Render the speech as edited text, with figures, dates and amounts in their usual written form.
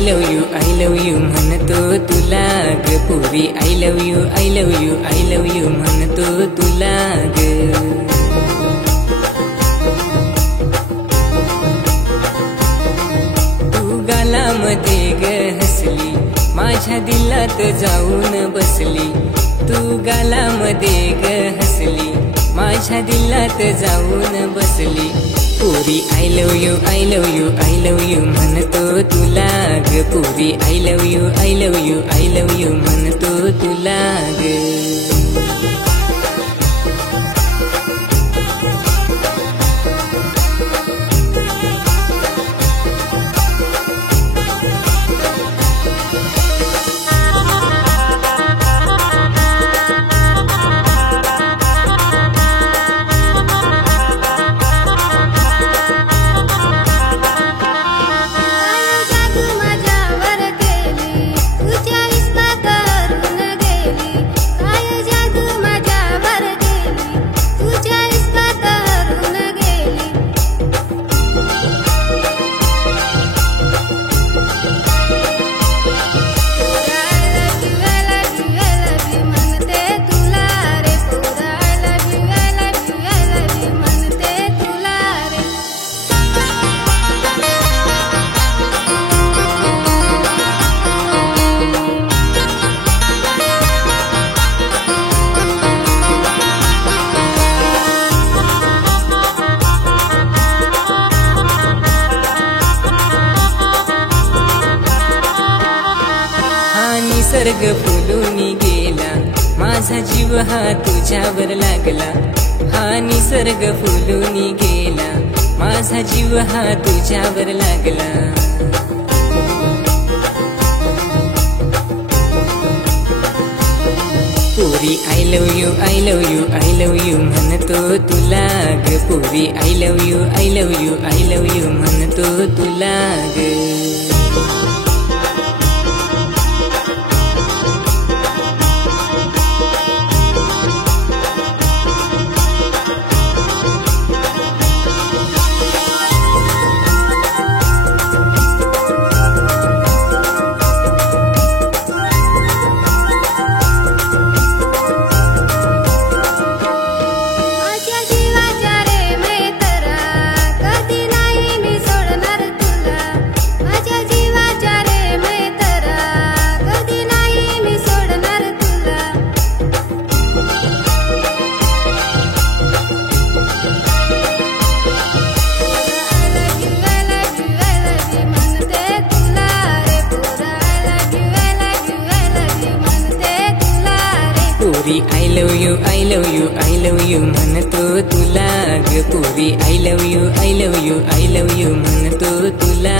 लव you म्हणतो तुला ग पुरी I love you म्हणतो तुला ग। तू गालामध्ये ग हसली माझ्या दिलात जाऊन बसली, तू गालामध्ये ग हसली माझ्या दिलात जाऊन बसली। पुरी I love you म्हणतो तुला ग पुरी I love you म्हणतो तुला ग। निसर्ग फुलून गेला माझा जीव हा तुझ्यावर लागला, हा निसर्ग फुलून गेला माझा जीव हा तुझ्यावर लागला। पुरी I love you म्हणतो तुला ग पुरी I love you म्हणतो तुला ग। पुरी I love you म्हणतो तुला ग पुरी I love you म्हणतो तुला